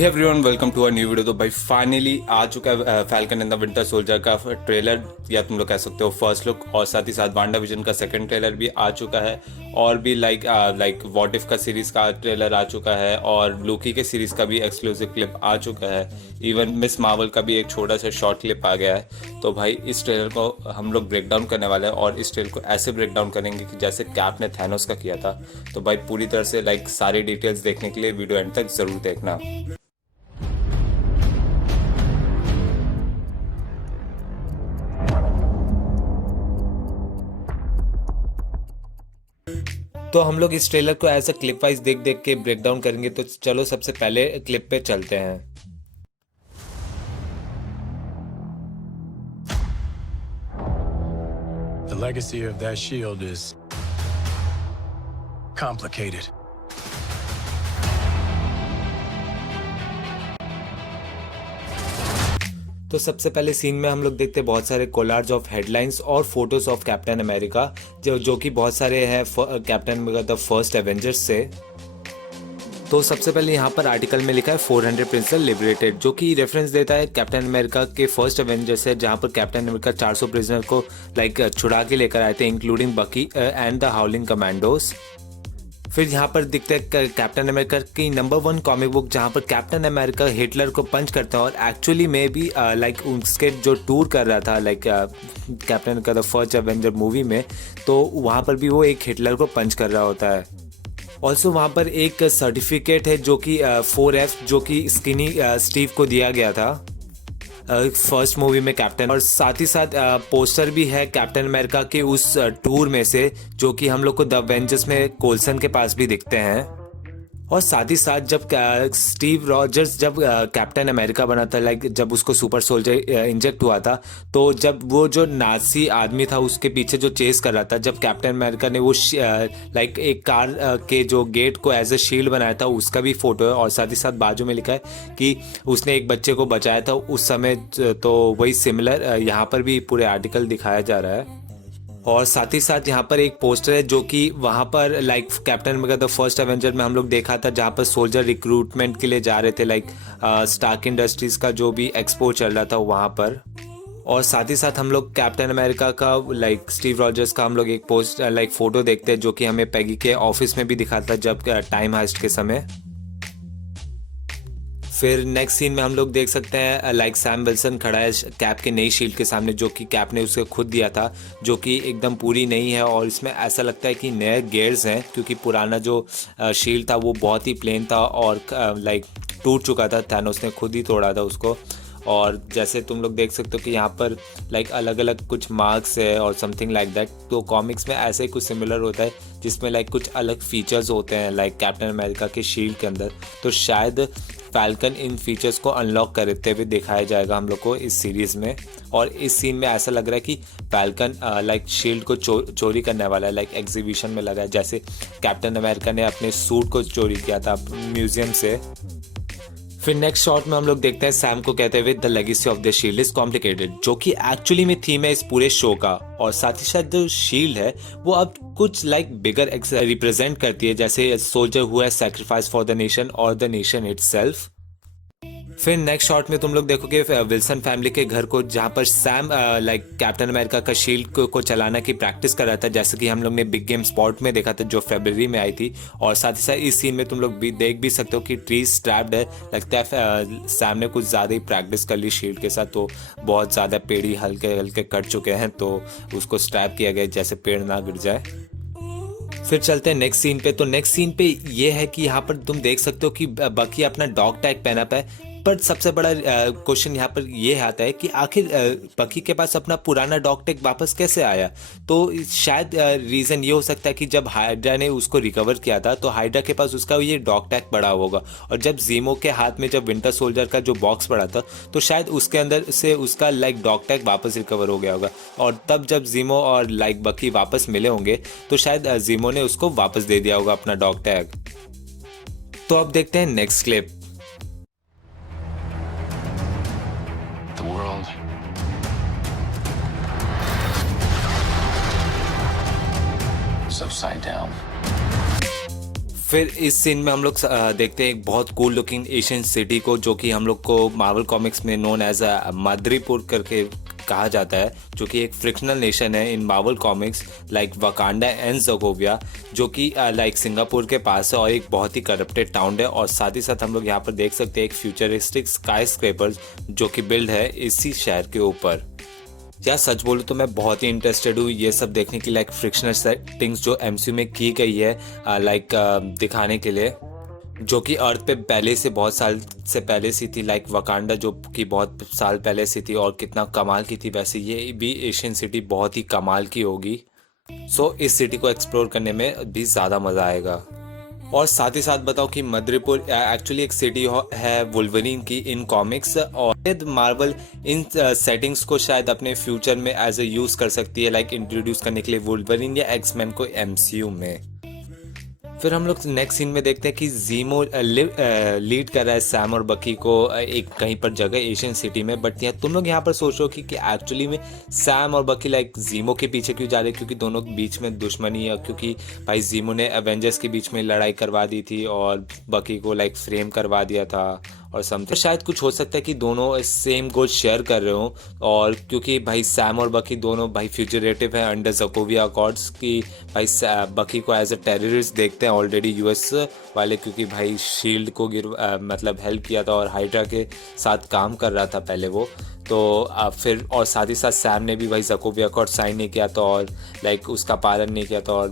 Hey everyone, welcome to a new video. तो भाई finally आ चुका है Falcon and the Winter Soldier का ट्रेलर, या तुम लोग कह सकते हो फर्स्ट लुक, और साथ ही साथ वांडा विजन का सेकंड ट्रेलर भी आ चुका है, और भी लाइक व्हाट इफ का सीरीज का ट्रेलर आ चुका है, और लूकी के सीरीज का भी एक्सक्लूसिव क्लिप आ चुका है। इवन मिस मार्वल का भी एक छोटा सा शॉर्ट क्लिप आ गया है। तो भाई इस ट्रेलर को हम लोग ब्रेक डाउन करने वाले हैं, और इस ट्रेलर को ऐसे ब्रेक डाउन करेंगे कि जैसे कैप ने थैनोस का किया था। तो भाई पूरी तरह से लाइक सारी डिटेल्स देखने के लिए वीडियो एंड तक जरूर देखना। तो हम लोग इस ट्रेलर को ऐसा क्लिप वाइज देख देख के ब्रेक डाउन करेंगे। तो चलो सबसे पहले क्लिप पे चलते हैं। The legacy of that shield is complicated. तो सबसे पहले सीन में हम लोग देखते हैं बहुत सारे कोलार्स ऑफ हेडलाइंस और फोटोज ऑफ कैप्टन अमेरिका, जो कि बहुत सारे हैं captain America the first Avengers से। तो सबसे पहले यहाँ पर आर्टिकल में लिखा है 400 प्रिजनर लिबरेटेड, जो कि रेफरेंस देता है कैप्टन अमेरिका के फर्स्ट एवेंजर्स है, जहाँ पर कैप्टन अमेरिका 400 प्रिजनर को छुड़ा के लेकर आए थे, इंक्लूडिंग बकी एंड द हाउलिंग कमांडोज। फिर यहाँ पर दिखता है कैप्टन अमेरिका की नंबर 1 कॉमिक बुक, जहाँ पर कैप्टन अमेरिका हिटलर को पंच करता है, और एक्चुअली में भी उसके जो टूर कर रहा था कैप्टन का द फर्स्ट एवेंजर मूवी में, तो वहाँ पर भी वो एक हिटलर को पंच कर रहा होता है। ऑल्सो वहाँ पर एक सर्टिफिकेट है जो कि 4F, जो कि स्किनी स्टीव को दिया गया था फर्स्ट मूवी में कैप्टन, और साथ ही साथ पोस्टर भी है कैप्टन अमेरिका के उस टूर में से, जो कि हम लोग को द एवेंजर्स में कोल्सन के पास भी दिखते हैं। और साथ ही साथ जब स्टीव रॉजर्स जब कैप्टन अमेरिका बना था, जब उसको सुपर सोल्जर इंजेक्ट हुआ था, तो जब वो जो नाजी आदमी था उसके पीछे जो चेस कर रहा था, जब कैप्टन अमेरिका ने वो एक कार के जो गेट को एज ए शील्ड बनाया था, उसका भी फोटो है। और साथ ही साथ बाजू में लिखा है कि उसने एक बच्चे को बचाया था उस समय। तो वही सिमिलर यहाँ पर भी पूरे आर्टिकल दिखाया जा रहा है। और साथ ही साथ यहाँ पर एक पोस्टर है जो कि वहाँ पर captain America the first Avenger में हम लोग देखा था, जहाँ पर सोल्जर रिक्रूटमेंट के लिए जा रहे थे, स्टार्क इंडस्ट्रीज का जो भी एक्सपो चल रहा था वहाँ पर। और साथ ही साथ हम लोग कैप्टन अमेरिका का स्टीव रॉजर्स का हम लोग एक फोटो देखते हैं, जो कि हमें पैगी के ऑफिस में भी दिखा था जब टाइम हाइस्ट के समय। फिर नेक्स्ट सीन में हम लोग देख सकते हैं सैम विल्सन खड़ा है कैप के नई शील्ड के सामने, जो कि कैप ने उसे खुद दिया था, जो कि एकदम पूरी नहीं है, और इसमें ऐसा लगता है कि नए गेयर्स हैं, क्योंकि पुराना जो शील्ड था वो बहुत ही प्लेन था और टूट चुका था, थैनोस ने खुद ही तोड़ा था उसको। और जैसे तुम लोग देख सकते हो कि यहाँ पर अलग अलग कुछ मार्क्स है और समथिंग लाइक दैट। तो कॉमिक्स में ऐसे ही कुछ सिमिलर होता है, जिसमें कुछ अलग फीचर्स होते हैं कैप्टन अमेरिका के शील्ड के अंदर। तो शायद फैल्कन इन फीचर्स को अनलॉक करते हुए दिखाया जाएगा हम लोग को इस सीरीज़ में। और इस सीन में ऐसा लग रहा है कि फैल्कन शील्ड को चोरी करने वाला है, एग्जीबिशन में लगा है, जैसे कैप्टन अमेरिका ने अपने सूट को चोरी किया था म्यूजियम से। फिर नेक्स्ट शॉट में हम लोग देखते हैं सैम को कहते हुए the legacy of the shield is complicated, जो कि एक्चुअली में थीम है इस पूरे शो का। और साथ ही साथ जो शील्ड है वो अब कुछ बिगर रिप्रेजेंट करती है, जैसे soldier who has sacrifice for the nation और द नेशन इटसेल्फ। फिर नेक्स्ट शॉट में तुम लोग देखोगे विल्सन फैमिली के घर को, जहाँ पर सैम कैप्टन अमेरिका का शील्ड को चलाना की प्रैक्टिस कर रहा था, जैसे कि हम लोग ने बिग गेम स्पॉट में देखा था जो फरवरी में आई थी। और साथ ही साथ इस सीन में तुम लोग भी देख भी सकते हो कि ट्री स्ट्रैप्ड है, लगता है सैम ने कुछ ज़्यादा ही प्रैक्टिस कर ली शील्ड के साथ, तो बहुत ज़्यादा पेड़ ही हल्के हल्के कट चुके हैं, तो उसको स्ट्रैप किया गया जैसे पेड़ ना गिर जाए। फिर चलते हैं नेक्स्ट सीन पे। तो नेक्स्ट सीन पे ये है कि यहाँ पर तुम देख सकते हो कि बकी अपना डॉग टैग पहना है, पर सबसे बड़ा क्वेश्चन यहाँ पर ये आता है कि आखिर बकी के पास अपना पुराना डॉग टैग वापस कैसे आया। तो शायद रीज़न ये हो सकता है कि जब हाइड्रा ने उसको रिकवर किया था, तो हाइड्रा के पास उसका ये डॉग टैग पड़ा होगा, और जब जीमो के हाथ में जब विंटर सोल्जर का जो बॉक्स पड़ा था, तो शायद उसके अंदर से उसका डॉग टैग वापस रिकवर हो गया होगा, और तब जब जीमो और बकी वापस मिले होंगे, तो शायद जीमो ने उसको वापस दे दिया होगा अपना डॉग टैग। तो अब देखते हैं नेक्स्ट क्लिप। Upside down. फिर इस सीन में हम लोग देखते हैं एक बहुत कूल लुकिंग एशियन सिटी को, जो कि हम लोग को मार्वल कॉमिक्स में नोन एज मद्रिपुर करके कहा जाता है, जो कि एक फ्रिक्शनल नेशन है in Marvel comics like Wakanda and Sokovia, जो कि लाइक सिंगापुर के पास है और एक बहुत ही करप्टेड टाउन है। और साथ ही साथ हम लोग यहाँ पर देख सकते हैं एक फ्यूचरिस्टिक स्काई स्क्रैपर्स जो कि बिल्ड है इसी शहर के ऊपर। या सच बोलूँ तो मैं बहुत ही इंटरेस्टेड हूँ ये सब देखने की, लाइक फ्रिक्शनल सेटिंग्स जो एमसीयू में की गई है लाइक दिखाने के लिए, जो कि अर्थ पे पहले से बहुत साल से पहले सी थी, लाइक वकांडा जो कि बहुत साल पहले से थी और कितना कमाल की थी, वैसे ये भी एशियन सिटी बहुत ही कमाल की होगी। सो इस सिटी को एक्सप्लोर करने में भी ज़्यादा मज़ा आएगा। और साथ ही साथ बताओ कि मद्रिपुर एक्चुअली एक सिटी है वुल्वरीन की इन कॉमिक्स, और मार्वल इन सेटिंग्स को शायद अपने फ्यूचर में एज ए यूज़ कर सकती है, लाइक इंट्रोड्यूस करने के लिए वुल्वरीन या एक्समैन को एमसीयू में। फिर हम लोग नेक्स्ट सीन में देखते हैं कि जीमो लीड कर रहा है सैम और बकी को एक कहीं पर जगह एशियन सिटी में। बट तुम लोग यहाँ पर सोचो कि एक्चुअली में सैम और बकी लाइक जीमो के पीछे क्यों जा रहे हैं, क्योंकि दोनों के बीच में दुश्मनी है, क्योंकि भाई जीमो ने एवेंजर्स के बीच में लड़ाई करवा दी थी और बकी को लाइक फ्रेम करवा दिया था और समथिंग। शायद कुछ हो सकता है कि दोनों सेम गोल शेयर कर रहे हो, और क्योंकि भाई सैम और बकी दोनों भाई फ्यूचरेटिव हैं अंडर ज़ोकोविया अकॉर्ड्स की, भाई बकी को एज अ टेररिस्ट देखते हैं ऑलरेडी यूएस वाले, क्योंकि भाई शील्ड को मतलब हेल्प किया था और हाइड्रा के साथ काम कर रहा था पहले वो। तो फिर और साथ ही साथ सैम ने भी भाई ज़ोकोविया अकॉर्ड साइन नहीं किया था और लाइक उसका पालन नहीं किया था, और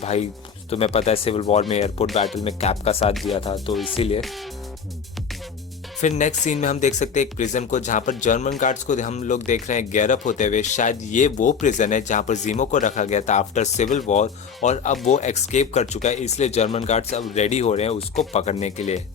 भाई तुम्हें पता है सिविल वॉर में एयरपोर्ट बैटल में कैप का साथ दिया था, तो इसीलिए। फिर नेक्स्ट सीन में हम देख सकते हैं एक प्रिजन को, जहाँ पर जर्मन गार्ड्स को हम लोग देख रहे हैं गेयरअप होते हुए। शायद ये वो प्रिजन है जहाँ पर जीमो को रखा गया था आफ्टर सिविल वॉर, और अब वो एस्केप कर चुका है, इसलिए जर्मन गार्ड्स अब रेडी हो रहे हैं उसको पकड़ने के लिए।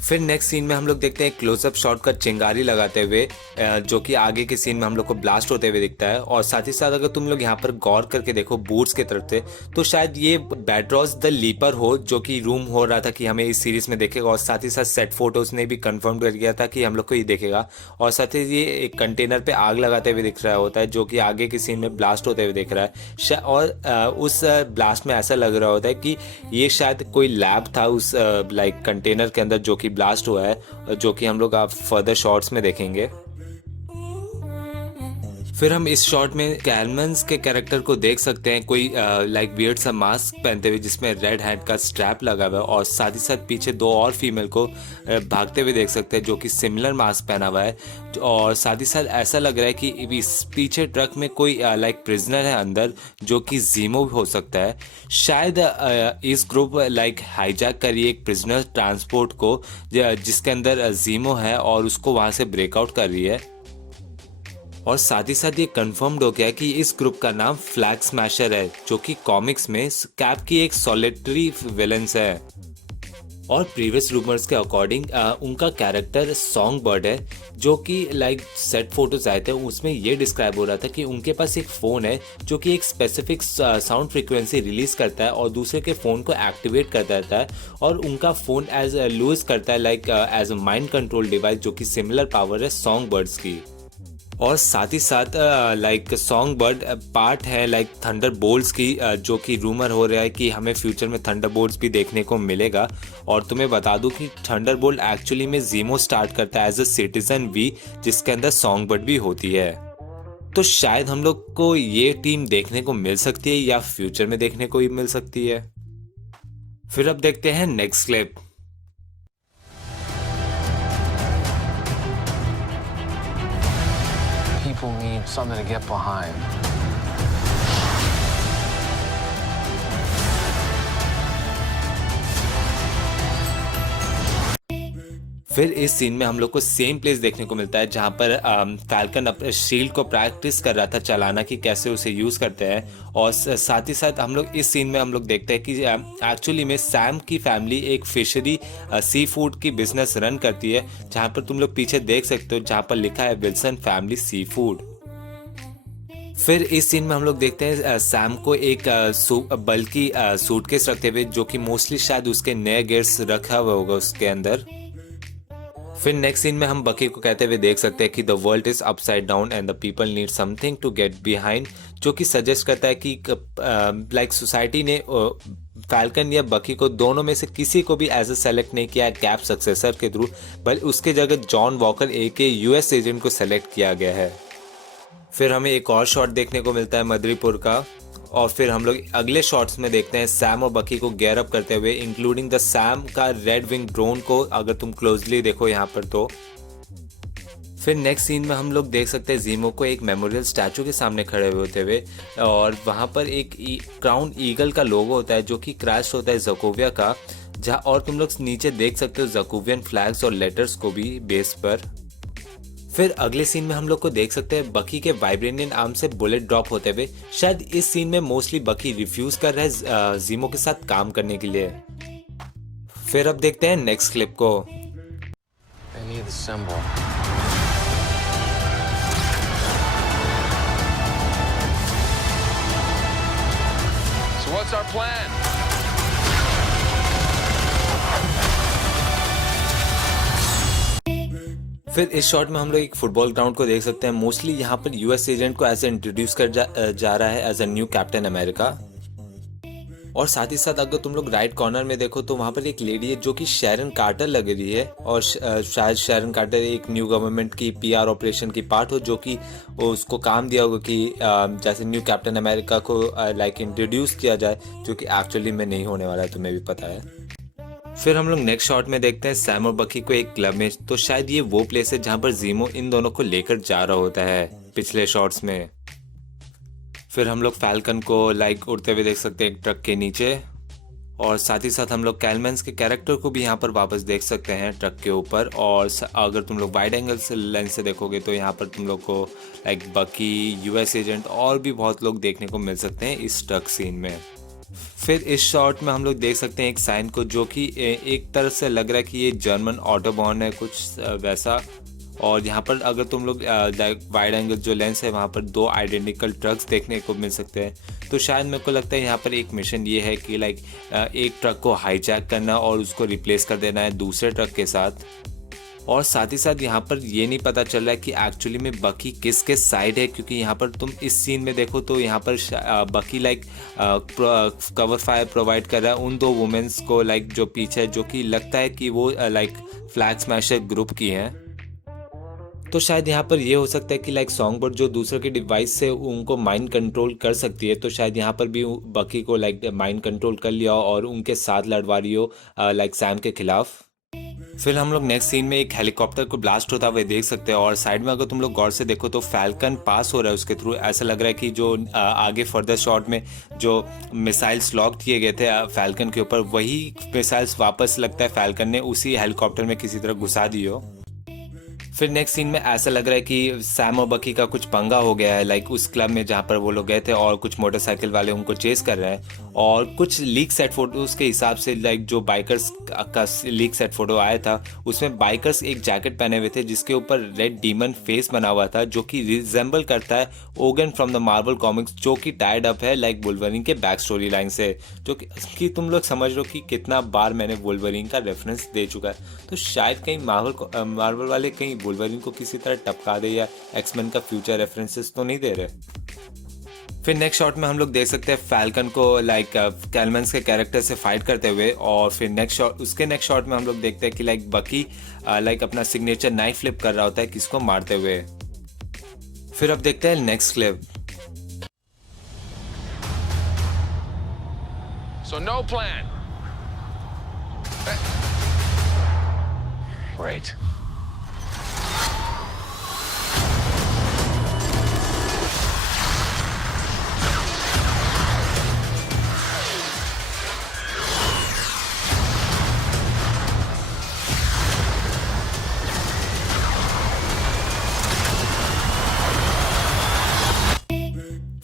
फिर नेक्स्ट सीन में हम लोग देखते हैं क्लोजअप शॉट का चिंगारी लगाते हुए, जो कि आगे के सीन में हम लोग को ब्लास्ट होते हुए दिखता है। और साथ ही साथ अगर तुम लोग यहाँ पर गौर करके देखो बूट्स की तरफ से, तो शायद ये बैड्रॉस द लीपर हो, जो कि रूम हो रहा था कि हमें इस सीरीज में देखेगा, और साथ ही साथ सेट फोटोज ने भी कंफर्म कर दिया था कि हम लोग को ये देखेगा। और साथ ही ये एक कंटेनर पे आग लगाते हुए दिख रहा होता है, जो कि आगे के सीन में ब्लास्ट होते हुए दिख रहा है। और उस ब्लास्ट में ऐसा लग रहा होता है कि ये शायद कोई लैब था उस लाइक कंटेनर के अंदर जो कि ब्लास्ट हुआ है, जो कि हम लोग आप फर्दर शॉट्स में देखेंगे। फिर हम इस शॉट में कैलमन्स के कैरेक्टर को देख सकते हैं, कोई लाइक वियर्ड सा मास्क पहनते हुए जिसमें रेड हैंड का स्ट्रैप लगा हुआ है, और साथ ही साथ पीछे दो और फीमेल को भागते हुए देख सकते हैं जो कि सिमिलर मास्क पहना हुआ है। और साथ ही साथ ऐसा लग रहा है कि इस पीछे ट्रक में कोई लाइक प्रिजनर है अंदर, जो कि जीमो हो सकता है। शायद इस ग्रुप लाइक हाईजैक करी एक प्रिजनर ट्रांसपोर्ट को जिसके अंदर जीमो है, और उसको वहां से ब्रेकआउट कर रही है। और साथ ही साथ ये कंफर्म्ड हो गया कि इस ग्रुप का नाम फ्लैग स्मैशर है, जो कि कॉमिक्स में कैप की एक सॉलिटरी विलेंस है। और प्रीवियस रूमर्स के अकॉर्डिंग उनका कैरेक्टर सॉन्ग बर्ड है, जो कि लाइक सेट फोटोज आए थे उसमें ये डिस्क्राइब हो रहा था कि उनके पास एक फ़ोन है जो कि एक स्पेसिफिक साउंड फ्रीक्वेंसी रिलीज करता है और दूसरे के फ़ोन को एक्टिवेट कर देता है, और उनका फ़ोन एज लूज करता है like as a mind control device, जो कि सिमिलर पावर है सॉन्ग बर्ड्स की। और साथ ही साथ लाइक सॉन्ग बर्ड पार्ट है लाइक थंडर बोल्ट्स की, जो कि रूमर हो रहा है कि हमें फ्यूचर में थंडर बोल्ट्स भी देखने को मिलेगा। और तुम्हें बता दूं कि थंडर बोल्ट एक्चुअली में जीमो स्टार्ट करता है एज अ सिटीजन वी, जिसके अंदर सॉन्ग बर्ड भी होती है। तो शायद हम लोग को ये टीम देखने को मिल सकती है या फ्यूचर में देखने को ही मिल सकती है। फिर अब देखते हैं next clip. People need something to get behind. फिर इस सीन में हम लोग को सेम प्लेस देखने को मिलता है जहाँ पर फैल्कन अपने शील्ड को प्रैक्टिस कर रहा था चलाना कि कैसे उसे यूज़ करते हैं। और साथ ही साथ हम लोग इस सीन में हम लोग देखते हैं कि एक्चुअली में सैम की फैमिली एक फिशरी सी फूड की बिजनेस रन करती है, जहाँ पर तुम लोग पीछे देख सकते हो जहाँ पर लिखा है विल्सन फैमिली सी फूड। फिर इस सीन में हम लोग देखते हैं सैम को एक बल्कि सूटकेस रखते हुए, जो कि मोस्टली शायद उसके नए गेट्स रखा हुआ होगा उसके अंदर। फिर नेक्स्ट सीन में हम बकी को कहते हुए देख सकते हैं कि the world is upside down and the people need something to get behind, जो कि सजेस्ट करता है कि लाइक सोसाइटी ने फैल्कन या बकी को दोनों में से किसी को भी एज ए सेलेक्ट नहीं किया कैप सक्सेसर के थ्रू, बल्कि उसके जगह जॉन वॉकर के यूएस एजेंट को सेलेक्ट किया गया है। फिर हमें एक और शॉट देखने को मिलता है मदरीपुर का, और फिर हम लोग अगले शॉट्स में देखते हैं सैम और बकी को गेयर अप करते हुए, इंक्लूडिंग द सैम का रेड विंग ड्रोन को, अगर तुम क्लोजली देखो यहाँ पर तो। फिर नेक्स्ट सीन में हम लोग देख सकते हैं जीमो को एक मेमोरियल स्टैचू के सामने खड़े हुए होते हुए, और वहाँ पर एक क्राउन ईगल का लोगो होता है जो कि क्रैश होता है ज़कोविया का, जहाँ और तुम लोग नीचे देख सकते हो ज़कोवियन फ्लैग्स और लेटर्स को भी बेस पर। फिर अगले सीन में हम लोग को देख सकते हैं बकी के वाइब्रेनियन आर्म से बुलेट ड्रॉप होते हुए। शायद इस सीन में मोस्टली बकी रिफ्यूज कर रहा है जीमो के साथ काम करने के लिए। फिर अब देखते हैं नेक्स्ट क्लिप को। They need the symbol. So what's our plan? फिर इस शॉट में हम लोग एक फुटबॉल ग्राउंड को देख सकते हैं। मोस्टली यहाँ पर यूएस एजेंट को ऐसे इंट्रोड्यूस कर जा रहा है as a new captain America. और साथ ही साथ अगर तुम लोग राइट कॉर्नर में देखो तो वहाँ पर एक लेडी है जो कि शैरन कार्टर लग रही है, और शायद शैरन कार्टर एक न्यू गवर्नमेंट की पीआर ऑपरेशन की पार्ट हो, जो कि उसको काम दिया होगा कि जैसे न्यू कैप्टन अमेरिका को लाइक इंट्रोड्यूस किया जाए, जो कि एक्चुअली में नहीं होने वाला है, तुम्हें भी पता है। फिर हम लोग नेक्स्ट शॉट में देखते हैं सैम और बकी को एक क्लब में, तो शायद ये वो प्लेस है जहाँ पर जीमो इन दोनों को लेकर जा रहा होता है पिछले शॉट्स में। फिर हम लोग फैल्कन को लाइक उड़ते हुए देख सकते हैं एक ट्रक के नीचे, और साथ ही साथ हम लोग कैलमेंस के कैरेक्टर को भी यहाँ पर वापस देख सकते हैं ट्रक के ऊपर। और अगर तुम लोग वाइड एंगल से लेंस से देखोगे तो यहाँ पर तुम लोग को लाइक बकी, यूएस एजेंट और भी बहुत लोग देखने को मिल सकते हैं इस ट्रक सीन में। फिर इस शॉट में हम लोग देख सकते हैं एक साइन को, जो कि एक तरह से लग रहा है कि ये जर्मन ऑटोबॉर्न है, कुछ वैसा। और यहाँ पर अगर तुम लोग वाइड एंगल जो लेंस है वहाँ पर दो आइडेंटिकल ट्रक्स देखने को मिल सकते हैं। तो शायद मेरे को लगता है यहाँ पर एक मिशन ये है कि लाइक एक ट्रक को हाईजैक करना और उसको रिप्लेस कर देना है दूसरे ट्रक के साथ। और साथ ही साथ यहाँ पर ये नहीं पता चल रहा है कि एक्चुअली में बकी किसके साइड है, क्योंकि यहाँ पर तुम इस सीन में देखो तो यहाँ पर बकी लाइक कवर फायर प्रोवाइड कर रहा है उन दो वुमेन्स को, लाइक जो पीछे, जो कि लगता है कि वो लाइक फ्लैग स्मैशर ग्रुप की हैं। तो शायद यहाँ पर ये हो सकता है कि लाइक सॉन्गबर्ड जो दूसरे के डिवाइस से उनको माइंड कंट्रोल कर सकती है, तो शायद यहाँ पर भी बकी को लाइक माइंड कंट्रोल कर लिया और उनके साथ लड़वा रही हो लाइक सैम के खिलाफ। फिर हम लोग नेक्स्ट सीन में एक हेलीकॉप्टर को ब्लास्ट होता हुए देख सकते हैं, और साइड में अगर तुम लोग गौर से देखो तो फैल्कन पास हो रहा है उसके थ्रू। ऐसा लग रहा है कि जो आगे फर्दर शॉट में जो मिसाइल्स लॉक किए गए थे फैल्कन के ऊपर, वही मिसाइल्स वापस लगता है फैल्कन ने उसी हेलीकॉप्टर में किसी तरह घुसा दी हो। फिर नेक्स्ट सीन में ऐसा लग रहा है कि सैम और बकी का कुछ पंगा हो गया है लाइक उस क्लब में जहाँ पर वो लोग गए थे, और कुछ मोटरसाइकिल वाले उनको चेस कर रहे हैं। और कुछ लीक सेट फोटोज के हिसाब से लाइक जो बाइकर्स का लीक सेट फोटो आया था उसमें बाइकर्स एक जैकेट पहने हुए थे जिसके ऊपर रेड डीमन फेस बना हुआ था, जो कि रिजेंबल करता है ओगन फ्रॉम द मार्वल कॉमिक्स, जो कि टाइड अप है लाइक वुल्वरीन के बैक स्टोरी लाइन से, जो कि तुम लोग समझ लो कि कितना बार मैंने वुल्वरीन का रेफरेंस दे चुका है। तो शायद कहीं मार्वल वाले कहीं वुल्वरीन को किसी तरह टपका दे या एक्समैन का फ्यूचर रेफरेंसेस तो नहीं दे रहे। फिर नेक्स्ट शॉट में हम लोग देख सकते हैं फैल्कन को लाइक कैलमेंस के कैरेक्टर से फाइट करते हुए, और फिर उसके नेक्स्ट शॉट में हम लोग देखते हैं कि लाइक बकी लाइक अपना सिग्नेचर नाइफ फ्लिप कर रहा होता है किसको मारते हुए। फिर अब देखते हैं next clip. So no plan. Great.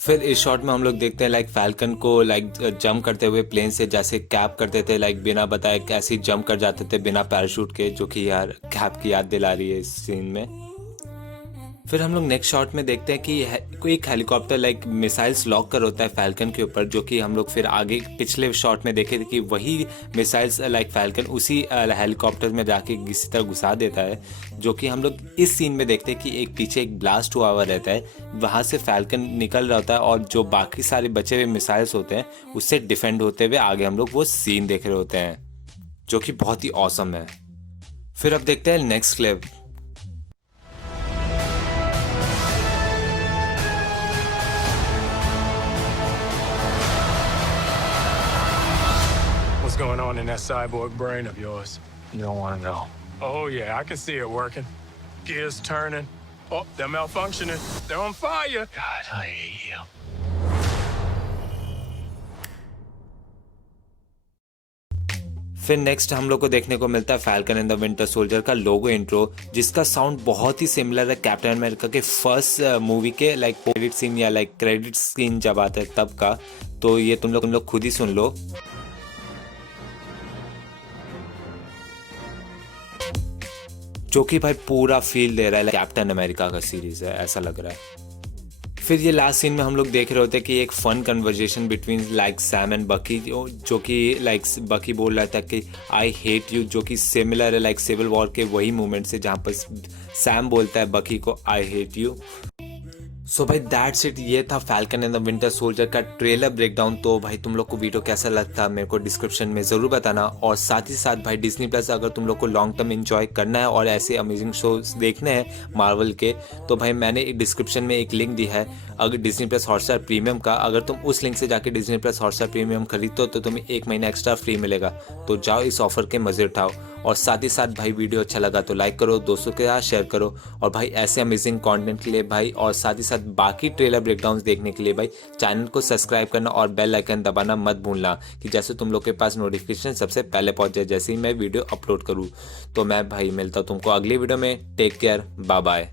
फिर इस शॉट में हम लोग देखते हैं लाइक फैल्कन को लाइक जंप करते हुए प्लेन से, जैसे कैप करते थे लाइक बिना बताए कैसे जंप कर जाते थे बिना पैराशूट के, जो कि यार कैप की याद दिला रही है इस सीन में। फिर हम लोग नेक्स्ट शॉट में देखते हैं कि कोई एक हेलीकॉप्टर लाइक मिसाइल्स लॉक कर होता है फैल्कन के ऊपर, जो कि हम लोग फिर आगे पिछले शॉट में देखे थे कि वही मिसाइल्स लाइक फैल्कन उसी हेलीकॉप्टर में जाके किसी तरह घुसा देता है, जो कि हम लोग इस सीन में देखते हैं कि एक पीछे एक ब्लास्ट हुआ हुआ रहता है, वहाँ से फैल्कन निकल रहा होता है और जो बाकी सारे बचे हुए मिसाइल्स होते हैं उससे डिफेंड होते हुए आगे हम लोग वो सीन देख रहे होते हैं, जो कि बहुत ही ऑसम है। फिर अब देखते हैं next clip. What's going on in that cyborg brain of yours? You don't want to know. Oh, yeah, I can see it working. Gears turning. Oh, they're malfunctioning. They're on fire. God, I hate you. फिर next हम लोग को देखने को मिलता है Falcon and the Winter Soldier का लोगो intro, जिसका साउंड बहुत ही सिमिलर है कैप्टन अमेरिका के फर्स्ट मूवी के लाइक क्रेडिट सीन या लाइक क्रेडिट सीन जब आता है तब का। तो ये तुम लोग खुद ही सुन लो। जो कि भाई पूरा फील दे रहा है कैप्टन अमेरिका का सीरीज है ऐसा लग रहा है। फिर ये लास्ट सीन में हम लोग देख रहे होते हैं कि एक fun conversation between like Sam and Bucky, जो कि लाइक बकी बोल रहा था कि आई हेट यू, जो कि सिमिलर है लाइक सिविल वॉर के वही मोमेंट से जहाँ पर सैम बोलता है बकी को आई हेट यू। सो भाई दैट्स इट, ये था falcon and the Winter Soldier का ट्रेलर ब्रेकडाउन। तो भाई तुम लोग को वीडियो कैसा लगता मेरे को डिस्क्रिप्शन में ज़रूर बताना, और साथ ही साथ भाई डिज्नी प्लस अगर तुम लोग को लॉन्ग टर्म एंजॉय करना है और ऐसे अमेजिंग शोज देखने हैं मार्वल के, तो भाई मैंने एक डिस्क्रिप्शन में एक लिंक दी है अगर डिज्नी प्लस हॉटस्टार प्रीमियम का, अगर तुम उस लिंक से जाके डिज्नी प्लस हॉटस्टार प्रीमियम खरीदो तो तुम्हें 1 महीना एक्स्ट्रा फ्री मिलेगा। तो जाओ इस ऑफर के मज़े उठाओ, और साथ ही साथ भाई वीडियो अच्छा लगा तो लाइक करो, दोस्तों के साथ शेयर करो, और भाई ऐसे अमेजिंग कंटेंट के लिए भाई और साथ ही साथ बाकी ट्रेलर ब्रेकडाउन्स देखने के लिए भाई चैनल को सब्सक्राइब करना और बेल आइकन दबाना मत भूलना, कि जैसे तुम लोग के पास नोटिफिकेशन सबसे पहले पहुंच जाए जैसे ही मैं वीडियो अपलोड करूँ। तो मैं भाई मिलता हूँ तुमको अगली वीडियो में। Take care, bye bye.